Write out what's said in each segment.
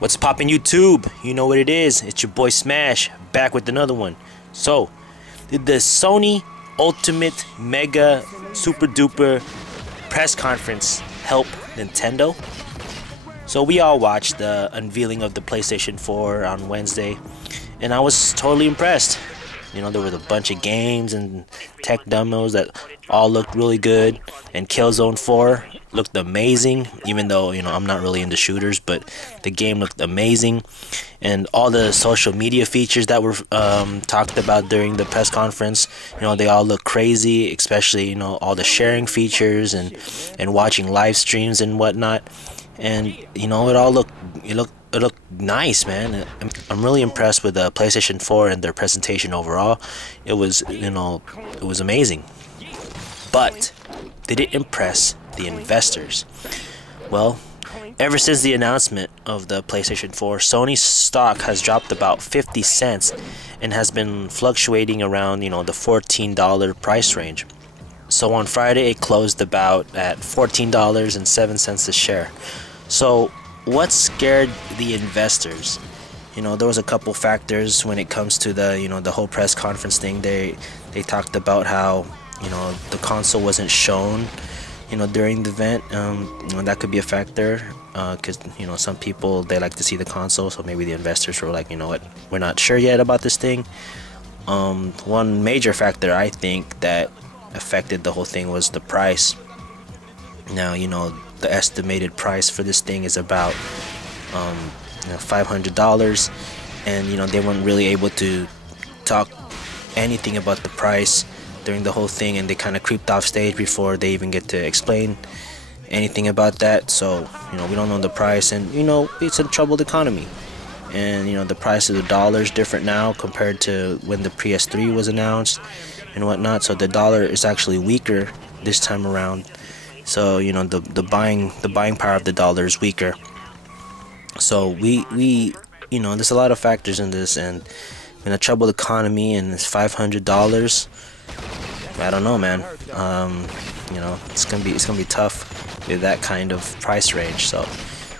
What's poppin' YouTube? You know what it is. It's your boy Smash, back with another one. So, did the Sony Ultimate Mega Super Duper press conference help Nintendo? So we all watched the unveiling of the PlayStation 4 on Wednesday, and I was totally impressed. You know, there was a bunch of games and tech demos that all looked really good, and Killzone 4 looked amazing, even though, you know, I'm not really into shooters, but the game looked amazing. And all the social media features that were talked about during the press conference, you know, they all look crazy, especially, you know, all the sharing features and watching live streams and whatnot. And, you know, it looked nice, man. I'm really impressed with the PlayStation 4 and their presentation overall. It was, you know, it was amazing. But did it impress the investors? Well, ever since the announcement of the PlayStation 4, Sony's stock has dropped about 50 cents and has been fluctuating around, you know, the $14 price range. So on Friday, it closed about at $14.07 a share. So what scared the investors? You know, there was a couple factors when it comes to the, you know, the whole press conference thing. They talked about how, you know, the console wasn't shown, you know, during the event. You know, that could be a factor, because, you know, some people, they like to see the console, so maybe the investors were like, you know what, we're not sure yet about this thing. One major factor I think that affected the whole thing was the price. Now, you know, the estimated price for this thing is about $500, and, you know, they weren't really able to talk anything about the price during the whole thing, and they kind of creeped off stage before they even get to explain anything about that. So, you know, we don't know the price, and, you know, it's a troubled economy, and, you know, the price of the dollar is different now compared to when the PS3 was announced and whatnot. So the dollar is actually weaker this time around. So, you know, the buying power of the dollar is weaker. So we you know, there's a lot of factors in this, and in a troubled economy, and it's $500. I don't know, man. You know, it's gonna be tough with that kind of price range. So,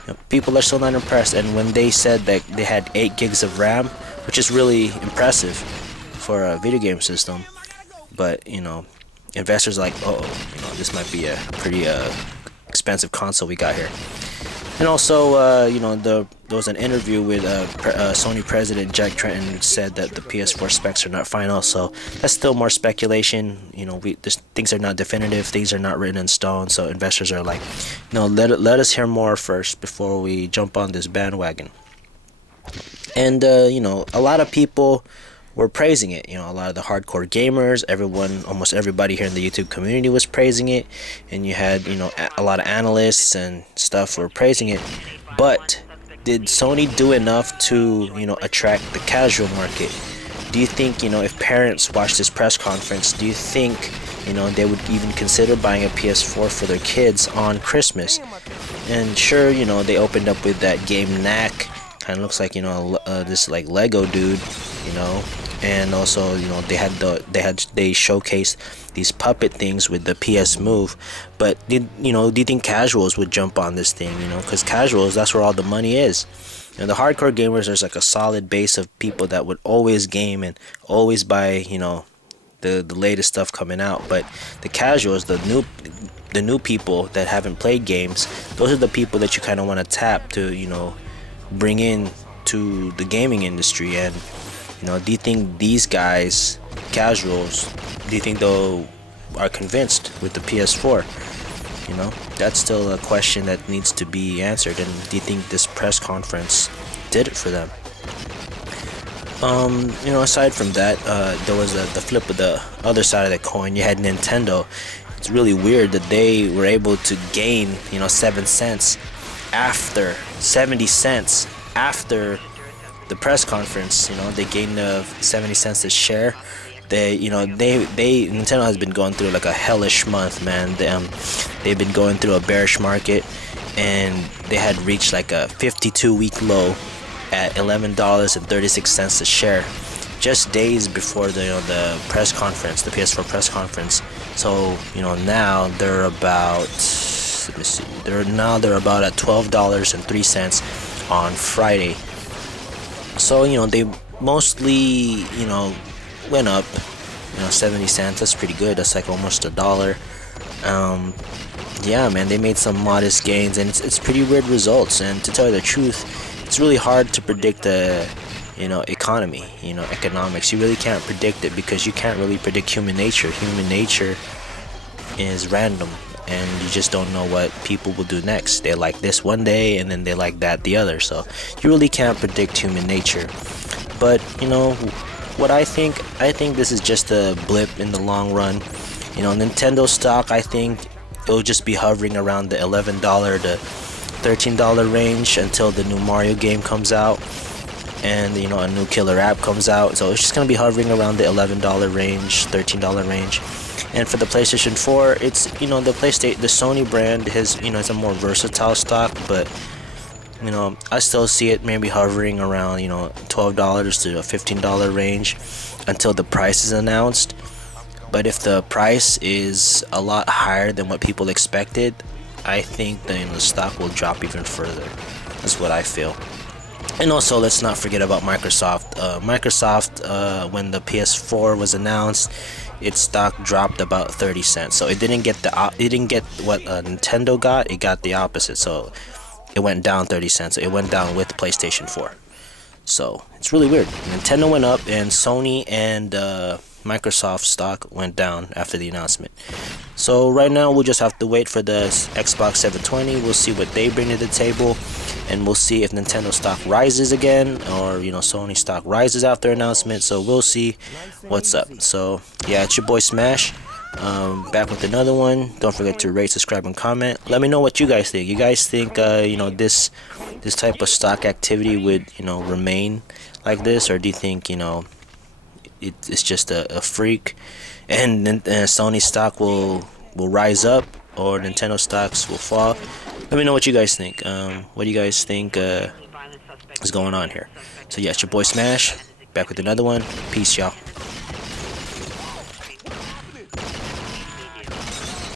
you know, people are still not impressed. And when they said that they had 8 gigs of RAM, which is really impressive for a video game system, but, you know, investors are like, oh, you know, this might be a pretty expensive console we got here. And also, you know, there was an interview with Sony president Jack Tretton, said that the PS4 specs are not final. So that's still more speculation. You know, things are not definitive. Things are not written in stone. So investors are like, no, let us hear more first before we jump on this bandwagon. And you know, a lot of people were praising it. You know, a lot of the hardcore gamers, almost everybody here in the YouTube community was praising it, and you had, you know, a lot of analysts and stuff were praising it. But did Sony do enough to, you know, attract the casual market? Do you think, you know, if parents watch this press conference, do you think, you know, they would even consider buying a PS4 for their kids on Christmas? And sure, you know, they opened up with that game Knack, kind of looks like, you know, this like Lego dude, you know. And also, you know, they showcased these puppet things with the PS Move. But do you think casuals would jump on this thing? You know, because casuals, that's where all the money is. And the hardcore gamers, there's like a solid base of people that would always game and always buy, you know, the latest stuff coming out. But the casuals, the new people that haven't played games, those are the people that you kind of want to tap to, you know, bring in to the gaming industry. And, you know, do you think these guys, casuals, do you think they are convinced with the PS4? You know, that's still a question that needs to be answered. And do you think this press conference did it for them? You know, aside from that, there was the flip of the other side of the coin. You had Nintendo. It's really weird that they were able to gain, you know, 70 cents after the press conference. You know, they gained 70 cents a share. Nintendo has been going through like a hellish month, man. They've been going through a bearish market, and they had reached like a 52-week low at $11.36 a share, just days before the press conference, the PS4 press conference. So, you know, now they're about, let me see, they're about at $12.03, on Friday. So they mostly went up 70 cents. That's pretty good. That's like almost $1. Yeah, man, they made some modest gains, and it's pretty weird results. And to tell you the truth, it's really hard to predict the economy, economics. You really can't predict it because you can't really predict human nature. Human nature is random, and you just don't know what people will do next. They like this one day and then they like that the other. So you really can't predict human nature. But what I think this is just a blip in the long run. Nintendo stock, I think it'll just be hovering around the $11 to $13 range until the new Mario game comes out and a new killer app comes out. So it's just gonna be hovering around the $11 range, $13 range. And for the PlayStation 4, it's the Sony brand has it's a more versatile stock, but I still see it maybe hovering around $12 to a $15 range until the price is announced. But if the price is a lot higher than what people expected, I think the stock will drop even further. That's what I feel. And also, let's not forget about Microsoft. When the PS4 was announced, its stock dropped about 30 cents. So it didn't get what Nintendo got. It got the opposite. So it went down 30 cents. It went down with PlayStation 4. So it's really weird. Nintendo went up, and Sony and Microsoft stock went down after the announcement. So right now we'll just have to wait for the Xbox 720. We'll see what they bring to the table, and we'll see if Nintendo stock rises again, or Sony stock rises after announcement. So we'll see what's up. So yeah, it's your boy Smash, back with another one. Don't forget to rate, subscribe, and comment. Let me know what you guys think. You guys think this type of stock activity would remain like this, or do you think it's just a freak, and Sony stock will rise up, or Nintendo stocks will fall? Let me know what you guys think. What do you guys think is going on here? So yeah, it's your boy Smash, back with another one. Peace, y'all.